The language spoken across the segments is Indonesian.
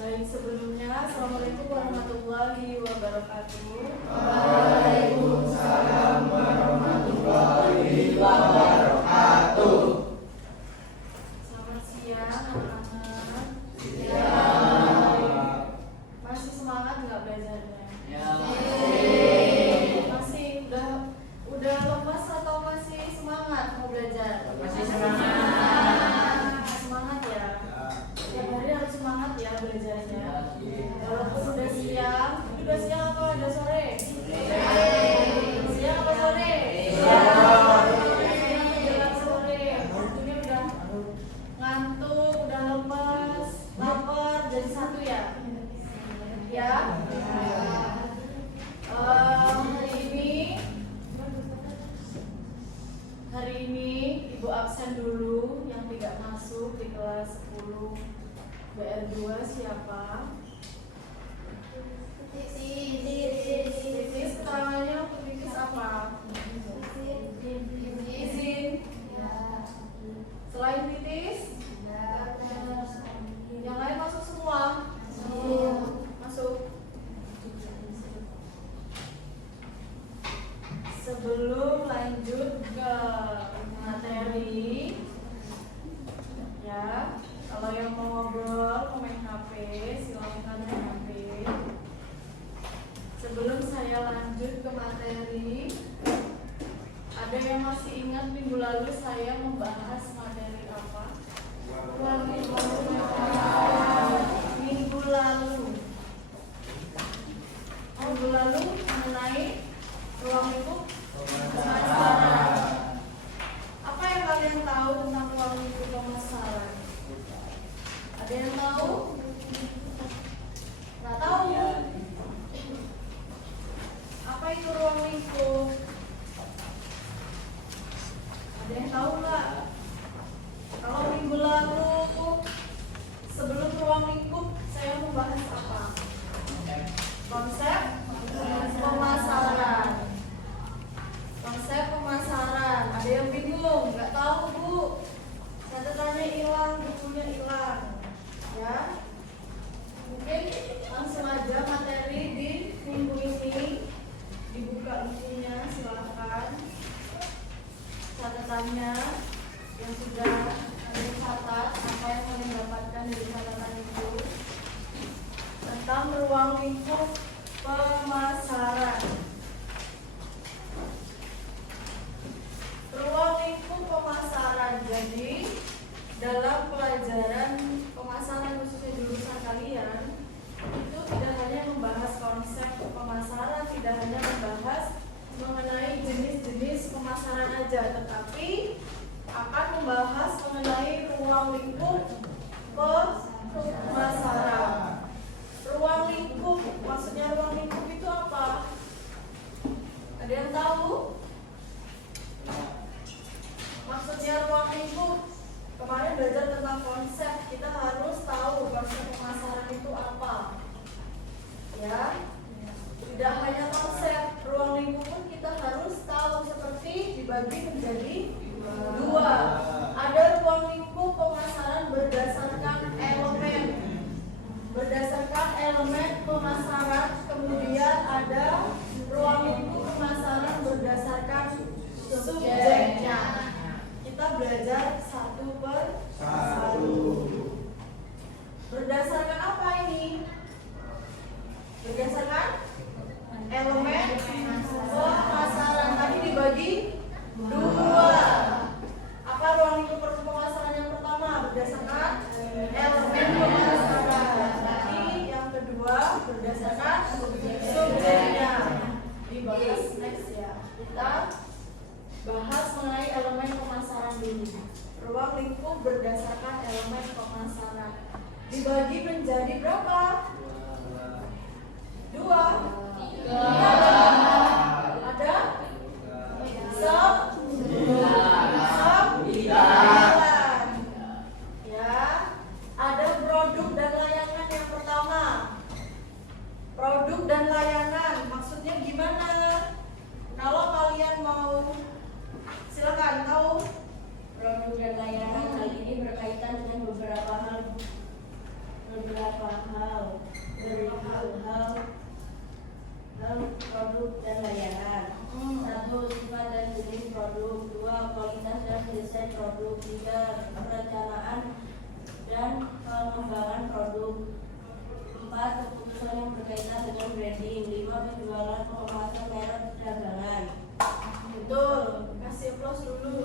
Baik, sebelumnya Assalamualaikum warahmatullahi wabarakatuh. Waalaikumsalam warahmatullahi wabarakatuh. Selamat siang anak-anak. Siang. Masih semangat nggak belajarnya? Ya. Masih udah lemas atau masih semangat mau belajar? Masih semangat. Semangat ya. Setiap hari harus semangat ya belajarnya. Walaupun udah siang, ini udah siang apa udah sore? Siang apa sore? Siang menjelang sore. Waktunya udah ngantuk, udah lemas, lapar, jadi satu ya? Ya. Hari ini Ibu absen dulu, yang tidak masuk di kelas 10 BR2 siapa? Titis, keterangannya untuk titis apa? Izin. Selain titis? Yang lain masuk semua? Masuk. Sebelum lanjut ke materi, ya, kalau yang mau ngobrol, mau main HP, silakan main HP. Sebelum saya lanjut ke materi, ada yang masih ingat minggu lalu saya membahas materi apa? Minggu lalu mengenai ruang lingkup pemasaran. Apa yang kalian tahu tentang ruang lingkup pemasaran? Ada yang tahu? Nggak tahu? Apa itu ruang lingkup? Ada yang tahu nggak? Kalau minggu lalu sebelum ruang lingkup saya membahas apa? Konsep pemasaran. Konsep pemasaran. Ada yang bingung? Nggak tahu Bu? Catatannya hilang, bukunya hilang. Ya. Mungkin langsung aja materi di minggu ini. Dibuka bukunya, silakan. Catatannya yang sudah kalian catat, apa yang kalian dapatkan dari catatan itu tentang ruang lingkup pemasaran. Ruang lingkup pemasaran. Jadi dalam pelajaran pemasaran khususnya jurusan kalian itu tidak hanya membahas konsep pemasaran, tidak hanya membahas mengenai jenis-jenis pemasaran aja, tetapi akan membahas mengenai ruang lingkup pemasaran. Ruang lingkup, maksudnya ruang lingkup itu apa? Ada yang tahu? Maksudnya ruang lingkup, kemarin belajar tentang konsep, kita harus tahu konsep pemasaran itu apa. Ya, tidak hanya konsep, ruang lingkup pun kita harus tahu, seperti dibagi menjadi dua. Ada ruang lingkup pemasaran berdasarkan elemen pemasaran, kemudian ada ruang lingkup pemasaran berdasarkan subjeknya. Kita belajar satu per satu. Berdasarkan apa ini? Berdasarkan elemen pemasaran. Tadi dibagi dua. Apa ruang lingkup pemasaran yang pertama? Berdasarkan elemen pemasaran. Tadi yang kedua berdasarkan subjeknya. Dibahas next ya. Kita bahas mengenai elemen pemasaran dulu. Ruang lingkup berdasarkan elemen pemasaran dibagi menjadi berapa? Dua. Ada? Sembilan. Ya. Ada produk dan layanan yang pertama. Produk dan layanan maksudnya gimana? Kalau kalian mau, silakan tahu. Produk dan layanan hal ini berkaitan dengan beberapa hal beberapa hal produk dan layanan. 1. Sifat dan jenis produk. 2. Kualitas dan desain produk. 3. Perencanaan dan pengembangan produk. 4. Keputusan yang berkaitan dengan branding. 5. Penjualan pengemasan merek dagangan. Betul, kasih aplaus dulu.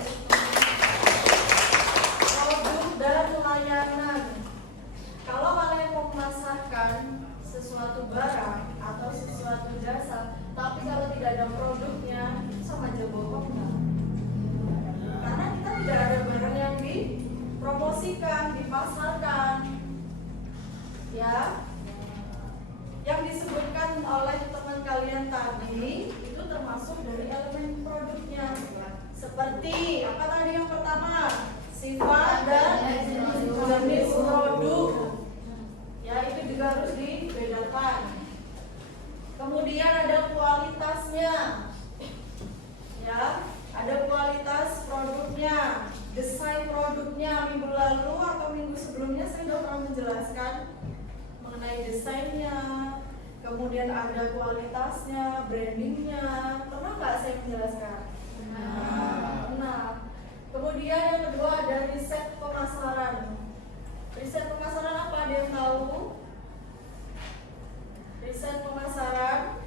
Produk dan layanan. Kalau kalian mau memasarkan sesuatu barang atau sesuatu jasa, tapi kalau tidak ada produknya, itu sama aja bohong kan? Karena kita tidak ada barang yang dipromosikan, dipasarkan, ya. Yang disebutkan oleh teman kalian tadi itu termasuk dari elemen produknya. Seperti apa tadi yang pertama? Sifat dan jenis produk. Ya, itu juga harus dibedakan. Kemudian ada kualitasnya. Ya, ada kualitas produknya, desain produknya. Minggu lalu atau minggu sebelumnya saya sudah pernah menjelaskan mengenai desainnya. Kemudian ada kualitasnya, brandingnya. Pernah nggak saya menjelaskan? Nah, kemudian yang kedua ada riset pemasaran. Riset pemasaran apa? Ada yang tahu? Riset pemasaran.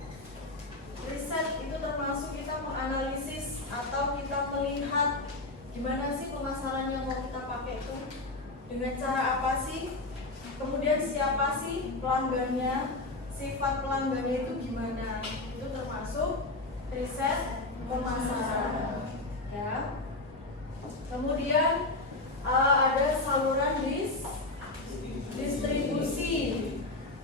Riset itu termasuk kita menganalisis atau kita melihat gimana sih pemasaran yang mau kita pakai itu, dengan cara apa sih, kemudian siapa sih pelanggannya, sifat pelanggannya itu gimana. Itu termasuk riset pemasaran, ya. Kemudian ada saluran distribusi.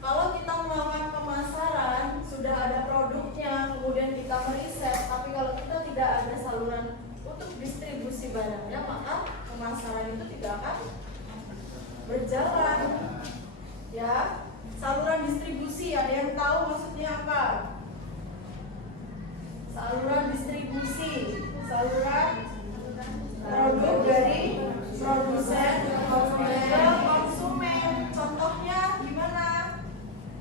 Kalau kita melakukan pemasaran, sudah ada produknya, kemudian kita meriset, tapi kalau kita tidak ada saluran untuk distribusi barangnya, maka pemasaran itu tidak akan berjalan. Ya, saluran distribusi, ada yang tahu maksudnya apa? Saluran distribusi, saluran produk dari produsen ke konsumen. Contohnya gimana?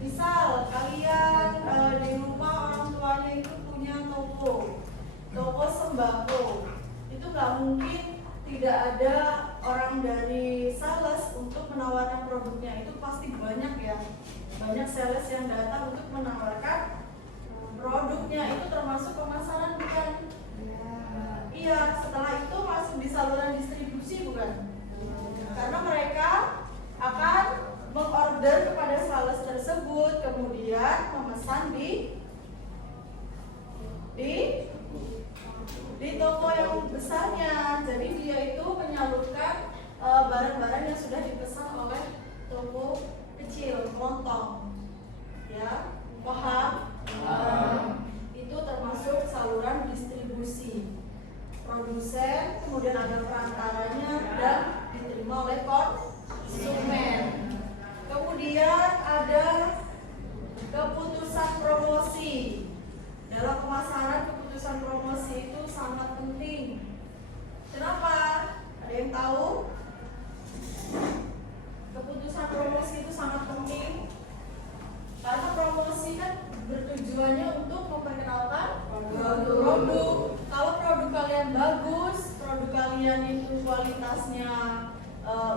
Misal kalian di rumah orang tuanya itu punya toko sembako, itu nggak mungkin tidak ada orang dari sales untuk menawarkan produknya. Itu pasti banyak ya, banyak sales yang datang untuk menawarkan produknya. Itu termasuk pemasaran bukan? Iya, setelah itu masuk di saluran distribusi bukan? Karena mereka akan mengorder kepada sales tersebut, kemudian memesan di toko yang besarnya. Jadi dia itu menyalurkan barang-barang yang sudah dipesan oleh toko kecil, kelontong. Ya, paham? Itu termasuk saluran distribusi. Produsen, kemudian ada perantaranya dan diterima oleh konsumen. Kemudian ada keputusan promosi. Dalam pemasaran, keputusan promosi itu sangat penting. Kenapa? Ada yang tahu? Keputusan promosi itu sangat penting karena promosi kan bertujuannya untuk memperkenalkan produk. Kalau produk kalian bagus, produk kalian itu kualitasnya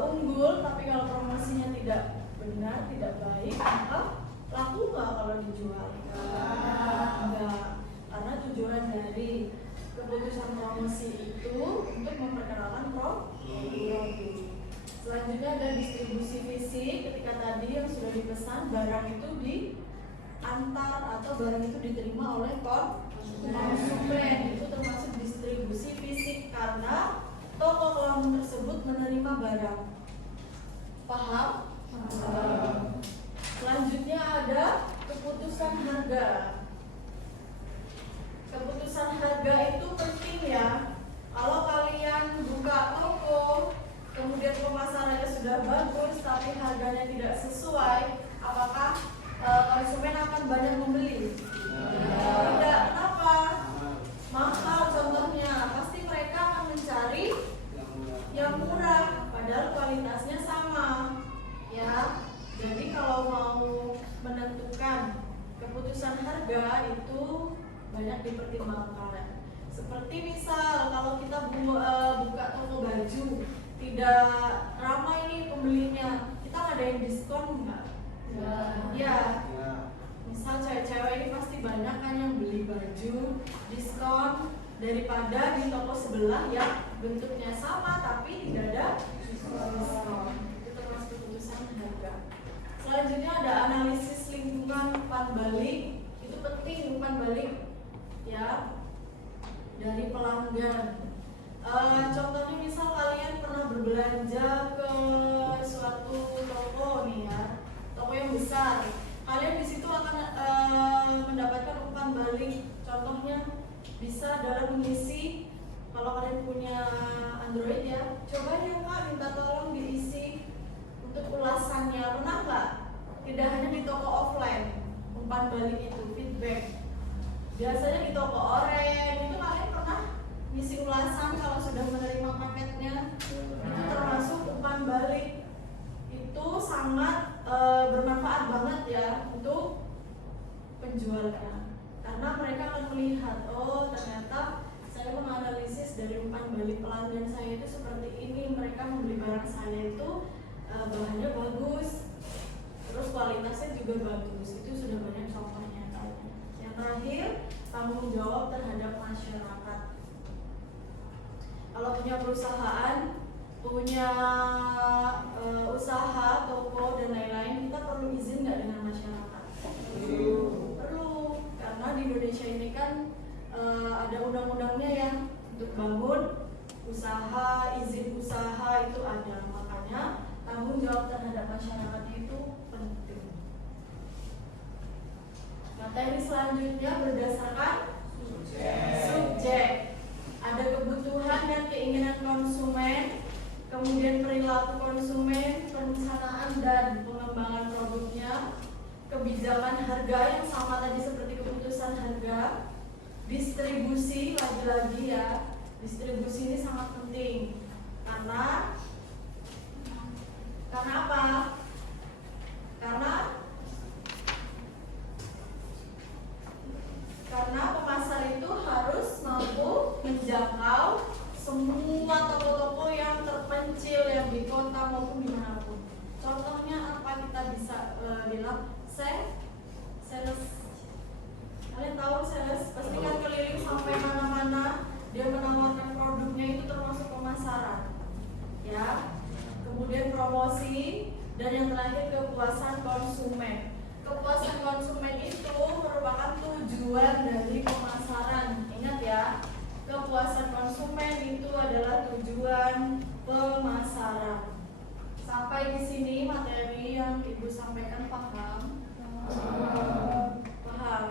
unggul, tapi kalau promosinya tidak benar, tidak baik, maka laku nggak kalau dijual? Enggak. Karena tujuan dari keputusan promosi itu untuk memperkenalkan produk. Selanjutnya ada distribusi fisik. Ketika tadi yang sudah dipesan barang itu diantar atau barang itu diterima oleh konsumen, itu termasuk distribusi fisik karena toko kelontong tersebut menerima barang. Paham? Selanjutnya ada keputusan harga. Keputusan harga itu penting ya. Kalau kalian buka toko, kemudian pemasarannya sudah bagus, tapi harganya tidak sesuai, apakah konsumen akan banyak membeli? Tidak. Kenapa? Mahal contohnya. Pasti mereka akan mencari yang murah, padahal kualitasnya sama. Ya, keputusan harga itu banyak dipertimbangkan. Seperti misal kalau kita buka toko baju, tidak ramai nih pembelinya, kita ngadain diskon nggak? Ya. Misal cewek-cewek ini pasti banyak kan yang beli baju diskon daripada di toko sebelah yang bentuknya sama tapi tidak ada diskon. Itu termasuk keputusan harga. Selanjutnya ada analisis lingkungan umpan balik. Itu penting, umpan balik ya dari pelanggan. Contohnya misal kalian pernah berbelanja ke suatu toko nih ya, toko yang besar. Kalian di situ akan mendapatkan umpan balik. Contohnya bisa dalam mengisi, kalau kalian punya Android ya, coba ya Kak minta tolong diisi untuk ulasannya. Pernah nggak? Tidak hanya di toko offline umpan balik itu feedback. Biasanya di toko oranye itu kalian pernah ngisi ulasan kalau sudah menerima paketnya, itu termasuk umpan balik. Itu sangat bermanfaat banget ya untuk penjualnya, karena mereka akan melihat, oh ternyata saya menganalisis dari umpan balik pelanggan saya itu seperti ini, mereka membeli barang saya itu bahannya bagus, terus kualitasnya juga bagus. Itu sudah banyak contohnya. Yang terakhir, tanggung jawab terhadap masyarakat. Kalau punya perusahaan, punya usaha, toko dan lain-lain, kita perlu izin nggak dengan masyarakat? Perlu, karena di Indonesia ini kan ada undang-undangnya yang untuk bangun usaha, izin usaha itu ada. Makanya tanggung jawab terhadap masyarakat itu penting. Materi selanjutnya berdasarkan subjek. Ada kebutuhan dan keinginan konsumen, kemudian perilaku konsumen, perencanaan dan pengembangan produknya, kebijakan harga yang sama tadi seperti keputusan harga, distribusi, lagi-lagi ya, distribusi ini sangat penting karena apa? Karena pemasar itu harus mampu menjangkau semua toko-toko yang terpencil yang di kota maupun dimanapun. Contohnya apa kita bisa bilang sales. Kalian tahu sales pasti kan keliling sampai mana-mana, dia menawarkan produknya, itu termasuk pemasaran ya. Kemudian promosi, dan yang terakhir kepuasan konsumen. Kepuasan konsumen itu merupakan tujuan dari pemasaran. Ingat ya, kepuasan konsumen itu adalah tujuan pemasaran. Sampai di sini materi yang Ibu sampaikan paham? Paham.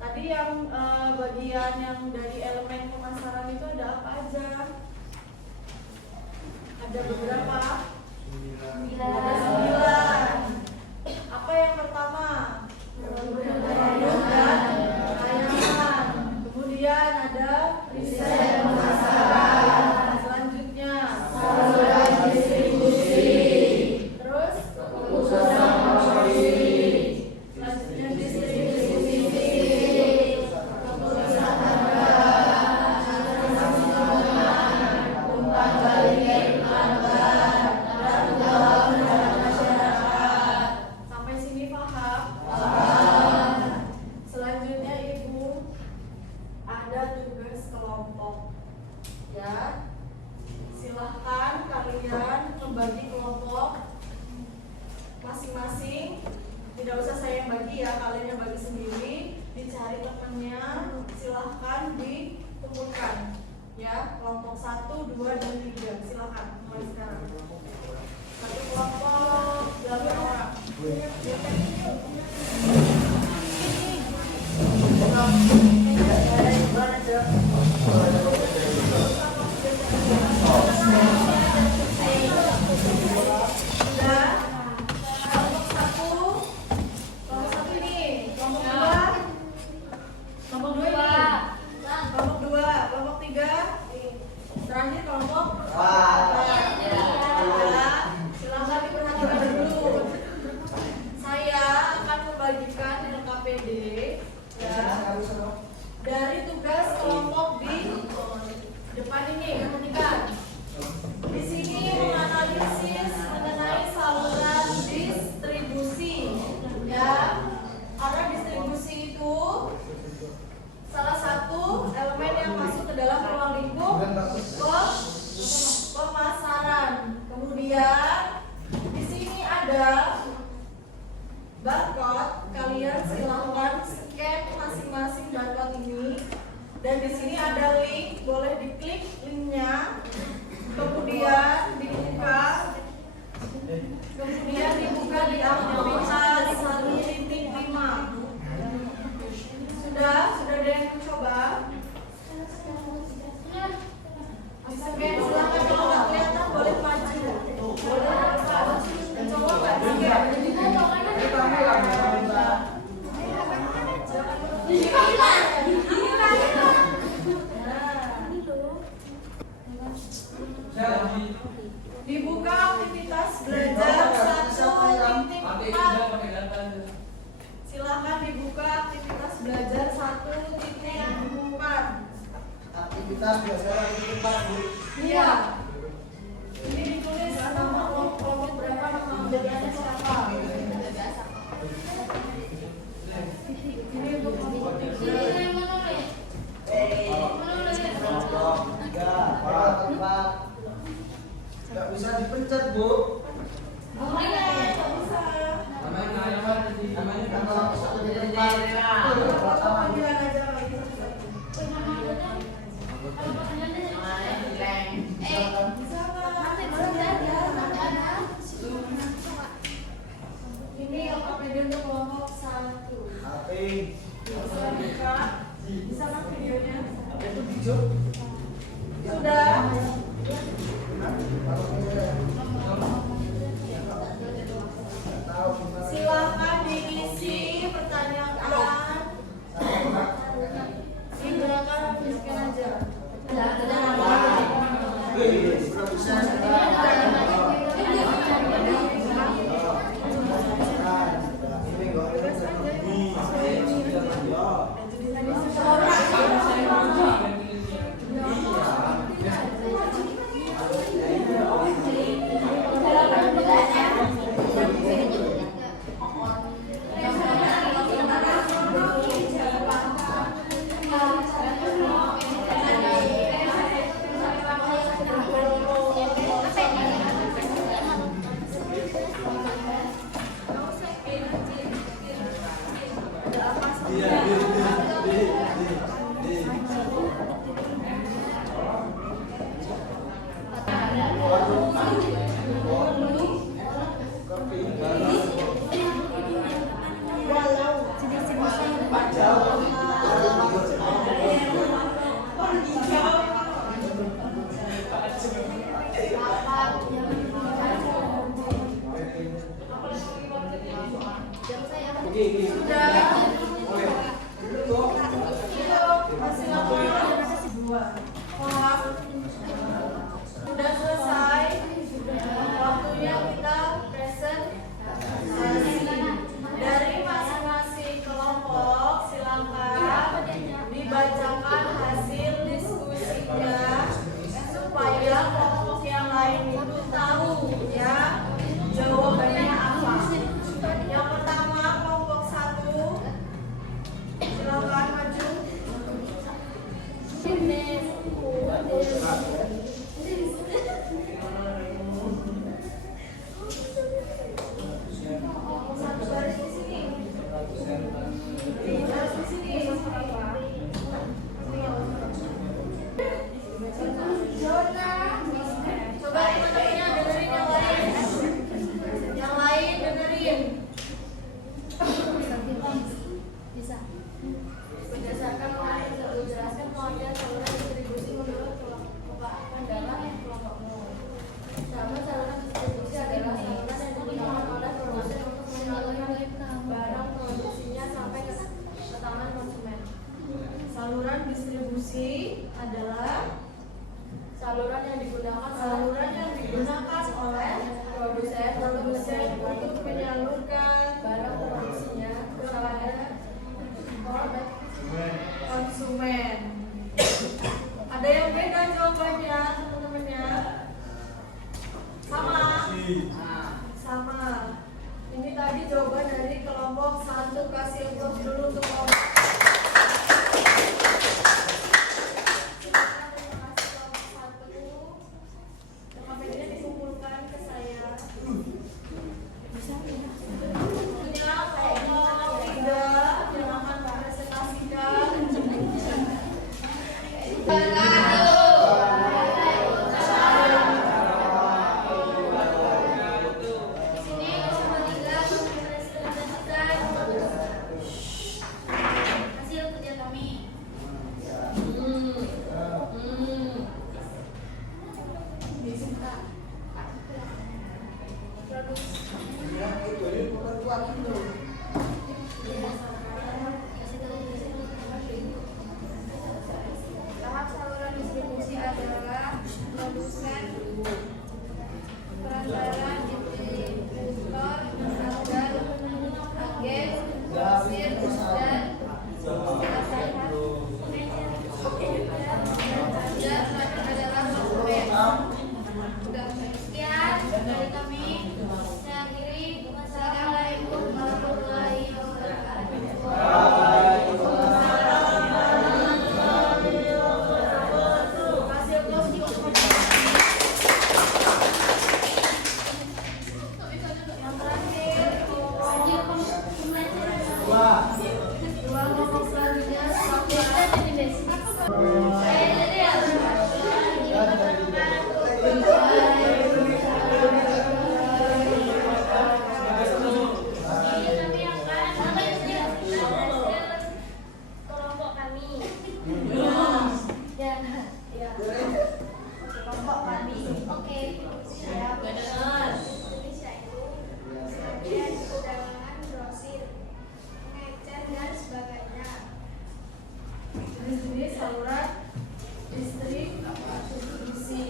Tadi yang bagian yang dari elemen pemasaran itu ada apa aja? Ada beberapa? 9. Apa yang pertama? Produk dan layanan. Kemudian ada riset pemasaran. Selanjutnya saluran distribusi. Terus keputusan promosi. Selanjutnya distribusi, keputusan harga, umpan balik pelanggan, dan jawab terhadap masyarakat. Sampai sini paham? Paham. Selanjutnya Ibu ada tugas kelompok ya. Silahkan kalian membagi kelompok masing-masing. Tidak usah saya yang bagi ya, kalian yang bagi sendiri. Dicari temannya, silahkan dikumpulkan ya. Kelompok 1, 2, dan 3. Silahkan mulai sekarang. Satu kelompok 8 orang. Sudah. Kelompok 1 ini. Kelompok 2. Kelompok 2 ini. Kelompok 2. Kelompok 3. Terakhir kelompok 4. Silakan diperhatikan dulu. Saya barcode, kalian silahkan scan masing-masing barcode ini. Dan di sini ada link, boleh diklik linknya. Kemudian dibuka di aktivitas 1.5. Sudah ada yang mencoba? Scan, silakan kalau nggak kelihatan boleh maju. Boleh mencoba nggak? Dibuka aktivitas belajar 1.4. Silakan dibuka aktivitas belajar 1.4. Aktivitas belajar 1.4, Bu. Iya. Ini ditulis nama kelompok berapa, nama anggotanya siapa. Ini untuk kelompok 3. Kelompok 3, 4. Nggak bisa dipencet, Bu. Namanya nggak bisa. Namanya kalau 1.4. Panggilan aja lagi. Bisa nggak? Ini LKPD untuk kelompok 1. HP. Bisa buka. Bisa kan videonya? HP itu hijau. Sudah. Silakan diisi pertanyaan. Silakan tuliskan aja. Sudah selesai. Waktunya kita presentasi. Dari masing-masing kelompok silakan dibacakan hasil diskusinya supaya kelompok yang lain itu tahu ya jawabannya apa. Yang pertama kelompok 1, silakan maju. Coba teman-temannya dengerin yang lain. Yang lain dengerin. Berdasarkan menjelaskan pengertian saluran distribusi menurut kelompok darah kelompokmu. Sama saluran distribusi adalah saluran yang digunakan oleh produsen untuk menyalurkan barang produksinya sampai ke tangan konsumen. Saluran distribusi adalah saluran yang digunakan oleh produsen untuk menyalurkan barang produksinya kepada konsumen. Ada yang beda jawabannya teman-temannya? Sama. Ini tadi jawaban dari kelompok 1. Kasih applause dulu untuk kelompok. Terima kasih kelompok 1. Dikumpulkan ke saya. Bisa. Kelompok kami. Ya. Kelompok kami. Oke. Ya, benar. Indonesia itu sebagian perdagangan grosir, pengecer dan sebagainya. Jenis-jenis saluran distribusi.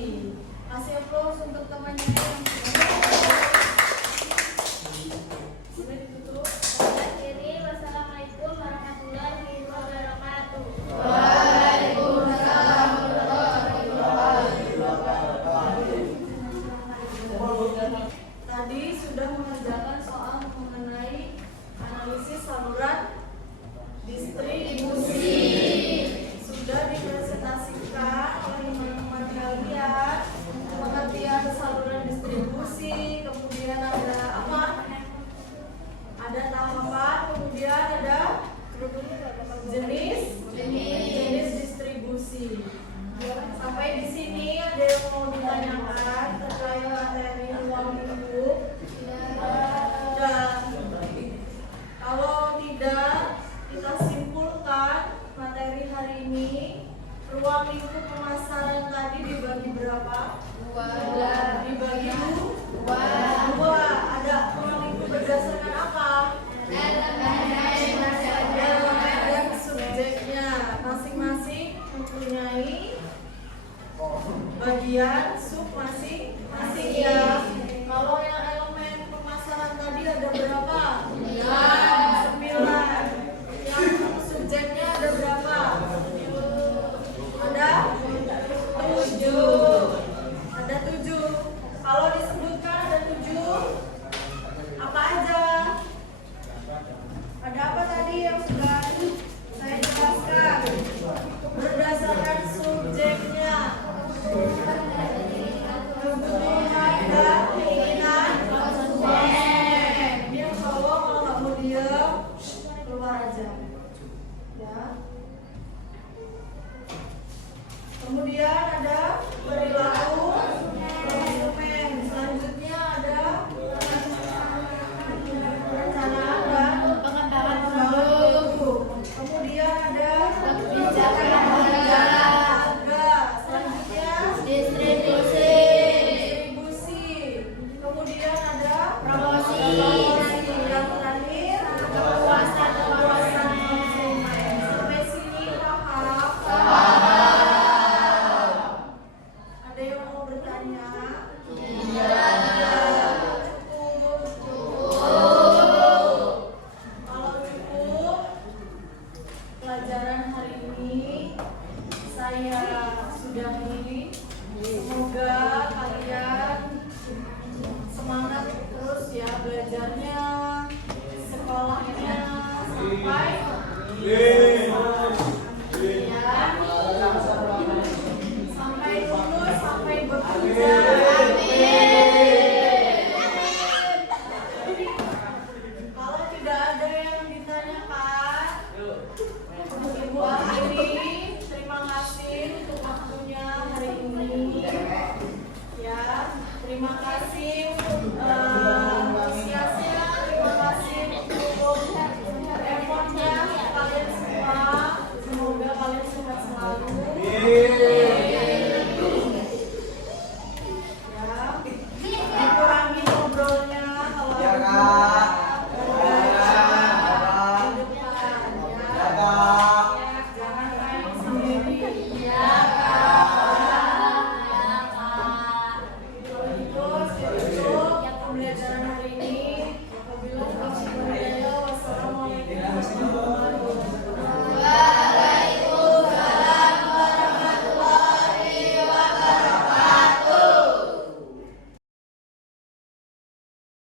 Kasih applause untuk temannya yang sudah ditutup. Akhiri, wassalamualaikum warahmatullahi wabarakatuh. Tadi sudah mengerjakan soal mengenai analisis saluran distribusi. Sudah dipresentasikan oleh teman-teman kalian pengertian saluran distribusi, kemudian ada apa? Ada tahapan, kemudian ada jenis distribusi. Sampai di sini ada yang mau ditanyakan terkait materi ruang lingkup? Dan kalau tidak, kita simpulkan materi hari ini. Ruang lingkup pemasaran tadi dibagi berapa? Dibagi dua. Ada ruang lingkup berdasarkan apa? Elemen dan subjeknya. Masing-masing mempunyai bagian sub masing-masing ya. Kalau yang elemen pemasaran tadi ada berapa? 9. Yang subjeknya ada berapa? Ada 7. Ada 7. Kalau disebutkan ada 7, apa aja? Ada apa tadi yang sudah saya jelaskan? Berdasarkan subjeknya, kebutuhan dan keinginan konsumen. Dia tolong kalau nggak mau diam, keluar aja. Ya. Kemudian ada perilaku konsumen. Selanjutnya ada perencanaan dan pengembangan produk. Kemudian ada kebijakan harga. Selanjutnya distribusi. Kemudian ada promosi. Yang terakhir kepuasan konsumen. Sampai sini paham? Ada yang mau bertanya? Cukup. Kalau cukup, pelajaran hari ini saya sudahi. Semoga kalian semangat terus ya belajarnya, sekolahnya sampai